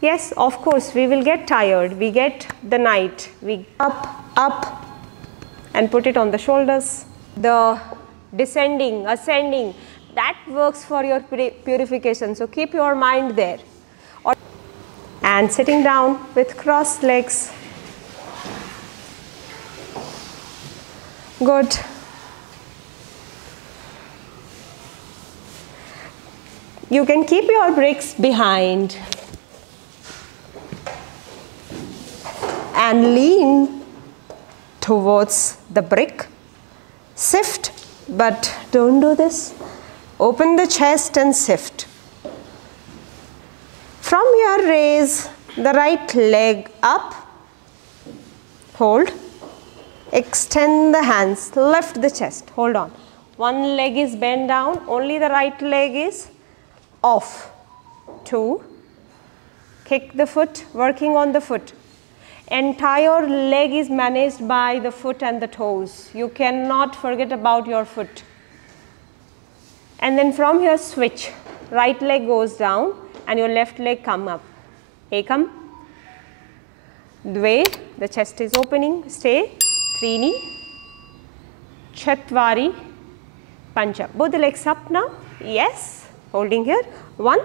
Yes, of course, we will get tired. We get the night. We up, and put it on the shoulders. The descending, ascending, that works for your purification. So keep your mind there. And sitting down with crossed legs. Good. You can keep your bricks behind and lean towards the brick. Sift, but don't do this. Open the chest and sift. From here, raise the right leg up. Hold. Extend the hands. Lift the chest. Hold on. One leg is bent down. Only the right leg is off. 2. Kick the foot. Working on the foot. Entire leg is managed by the foot and the toes. You cannot forget about your foot. And then from here, switch. Right leg goes down and your left leg come up. Ekam. Dve. The chest is opening. Stay. Trini. Chatvari. Pancha. Both the legs up now. Yes. Holding here. 1.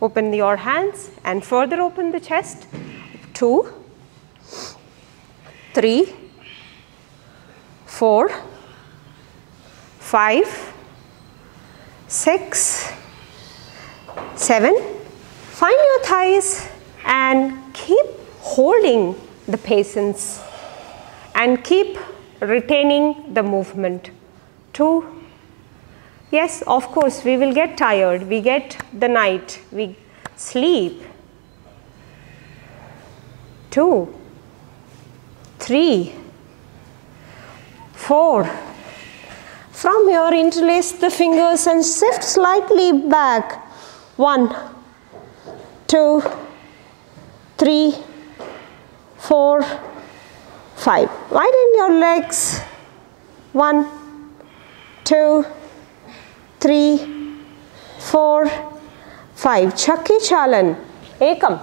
Open your hands and further open the chest. 2. 3, 4, 5, 6, 7. Find your thighs and keep holding the patience and keep retaining the movement. 2. Yes, of course, we will get tired. We get the night. We sleep. 2, 3, 4. From here, interlace the fingers and shift slightly back. 1, 2, 3, 4, 5. Widen your legs. 1, 2, 3, 4, 5. Chakki chalan. Ekam.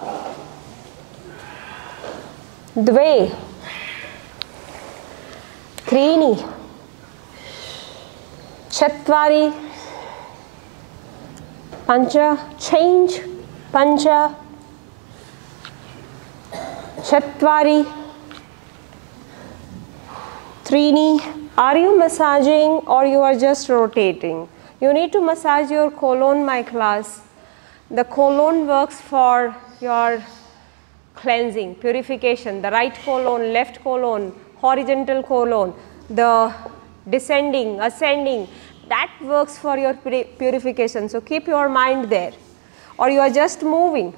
Dve. Trini. Chatvari. Pancha. Change. Pancha. Chatvari. Trini. Are you massaging or you are just rotating? You need to massage your colon, my class. The colon works for your cleansing, purification, the right colon, left colon, horizontal colon, the descending, ascending, that works for your purification. So keep your mind there, or you are just moving.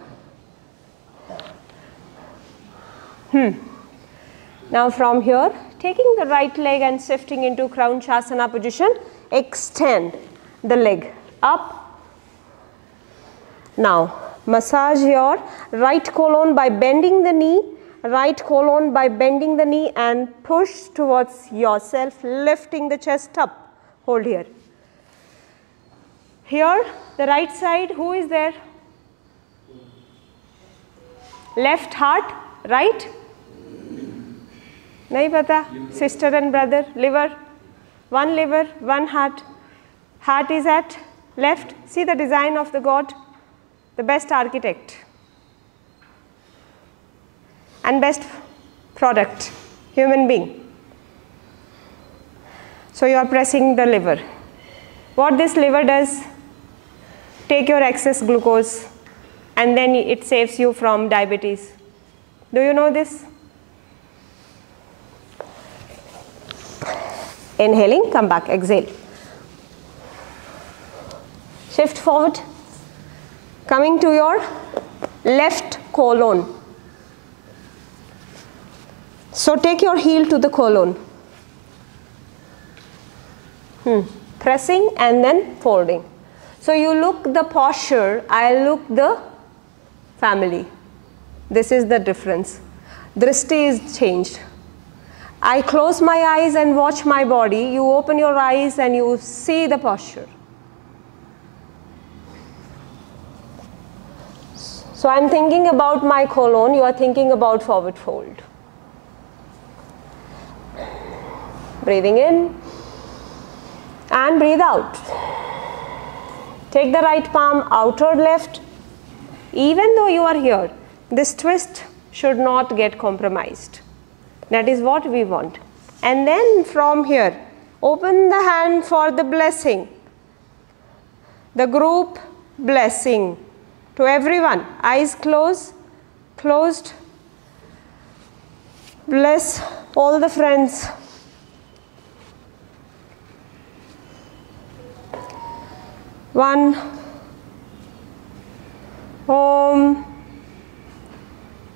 Now from here, taking the right leg and shifting into Crown Chasana position, extend the leg up. Now massage your right colon by bending the knee, and push towards yourself, lifting the chest up. Hold here. Here, the right side, who is there? Left heart, right? Nahi pata? Sister and brother, liver, one heart. Heart is at left. See the design of the God, the best architect and best product, human being. So you are pressing the liver. What this liver does, take your excess glucose and then it saves you from diabetes. Do you know this? Inhaling, come back, exhale. Shift forward, coming to your left colon. So take your heel to the colon. Pressing and then folding. So you look the posture, I look the family. This is the difference. Drishti is changed. I close my eyes and watch my body. You open your eyes and you see the posture. So I am thinking about my colon, you are thinking about forward fold. Breathing in and breathe out. Take the right palm outward left. Even though you are here, this twist should not get compromised. That is what we want. And then from here, open the hand for the blessing. The group blessing to everyone. Eyes closed. Bless all the friends. One. Om.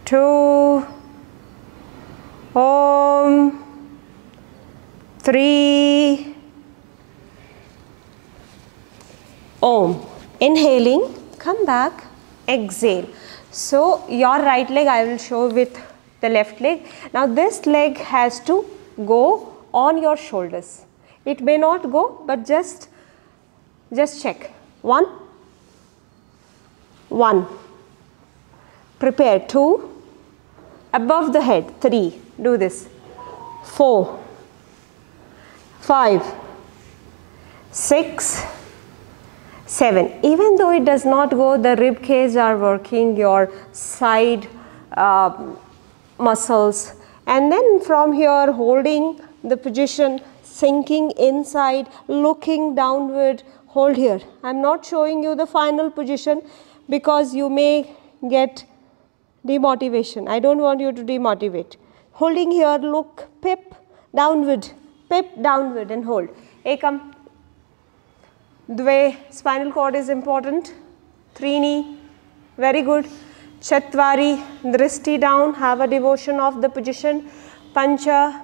Two. Om. Three. Om. Inhaling, come back, exhale. So your right leg I will show with the left leg. Now this leg has to go on your shoulders. It may not go, but just check. One. Prepare. 2. Above the head. 3. Do this. 4. 5. 6. 7. Even though it does not go, the rib cage are working, your side muscles, and then from here holding the position, sinking inside, looking downward, hold here. I am not showing you the final position because you may get demotivation. I don't want you to demotivate. Holding here, look, pip downward and hold. Ekam. Dve, spinal cord is important. Trini, very good. Chatvari, dristi down, have a devotion of the position. Pancha,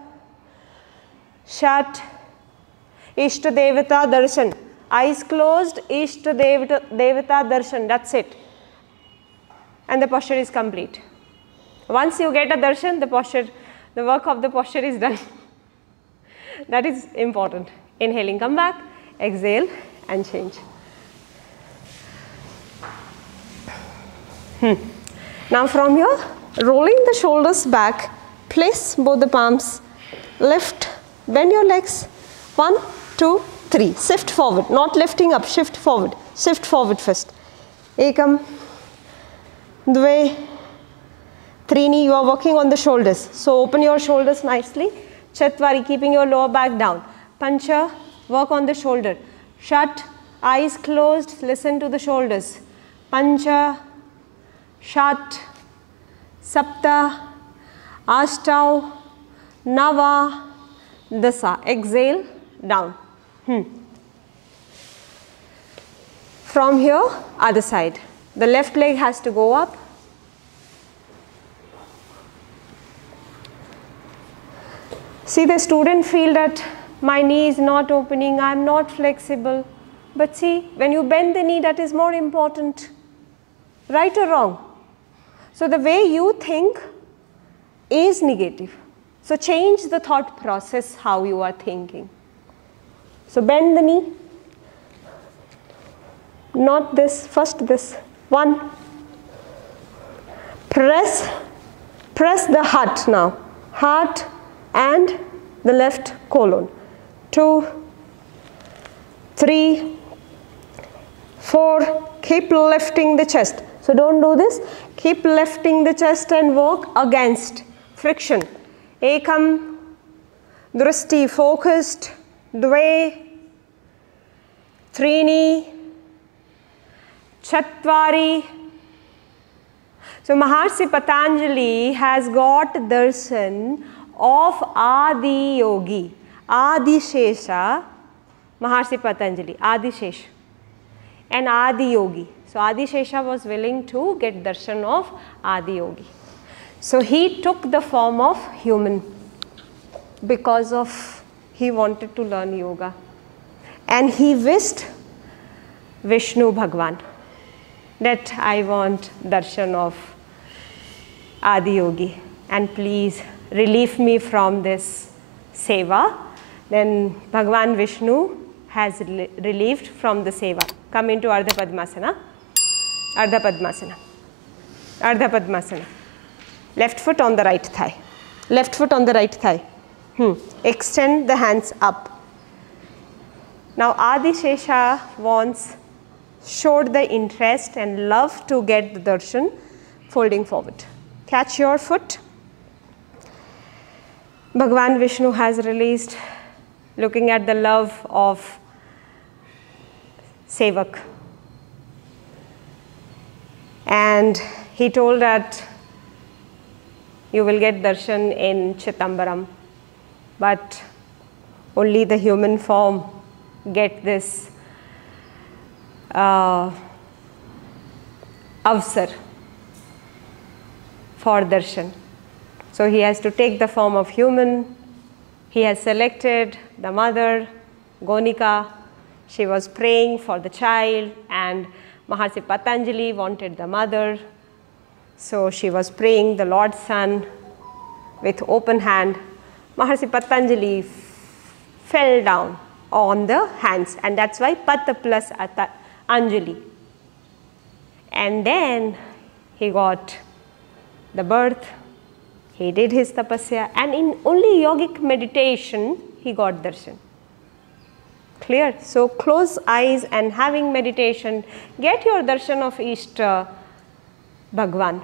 Shat, Ishta Devata Darshan. Eyes closed, Ishta Devata Darshan, that's it. And the posture is complete. Once you get a darshan, the work of the posture is done. That is important. Inhaling, come back, exhale and change. Now from here, rolling the shoulders back, place both the palms, lift, bend your legs, 1, 2, 3, shift forward, not lifting up, shift forward first. Ekam, dve, trini, you are working on the shoulders, so open your shoulders nicely. Chatvari, keeping your lower back down. Pancha, work on the shoulder. Shat, eyes closed, listen to the shoulders. Pancha, Shat, Sapta, Ashtau, Nava, Dasa. Exhale, down. From here, other side. The left leg has to go up. See, the student feel that my knee is not opening, I am not flexible. But see, when you bend the knee, that is more important. Right or wrong? So the way you think is negative. So change the thought process, how you are thinking. So bend the knee. Not this, first this. 1. Press the heart now. Heart and the left colon. 2, 3, 4. Keep lifting the chest. So don't do this. Keep lifting the chest and work against friction. Ekam, dristi, focused. Dve, trini, chatvari. So Maharshi Patanjali has got darshan of Adi Yogi, Adi Shesha, Maharshi Patanjali, Adi Shesha and Adi Yogi. So Adi Shesha was willing to get darshan of Adi Yogi. So he took the form of human because of he wanted to learn yoga. And he wished Vishnu Bhagwan that I want darshan of Adi Yogi and please relieve me from this seva. Then Bhagwan Vishnu has relieved from the seva. Come into Ardha Padmasana. Ardha Padmasana. Ardha Padmasana. Left foot on the right thigh. Left foot on the right thigh. Extend the hands up. Now Adi Shesha showed the interest and love to get the darshan, folding forward. Catch your foot. Bhagavan Vishnu has released, looking at the love of Sevak. And he told that you will get darshan in Chittambaram, but only the human form get this avsar for darshan. So he has to take the form of human. He has selected the mother, Gonika. She was praying for the child, and Maharshi Patanjali wanted the mother. So she was praying the Lord's Son with open hand. Maharshi Patanjali fell down on the hands, and that's why Pata plus Anjali. And then he got the birth, he did his tapasya, and in only yogic meditation he got darshan. Clear? So close eyes and having meditation, get your darshan of Ishta Bhagwan.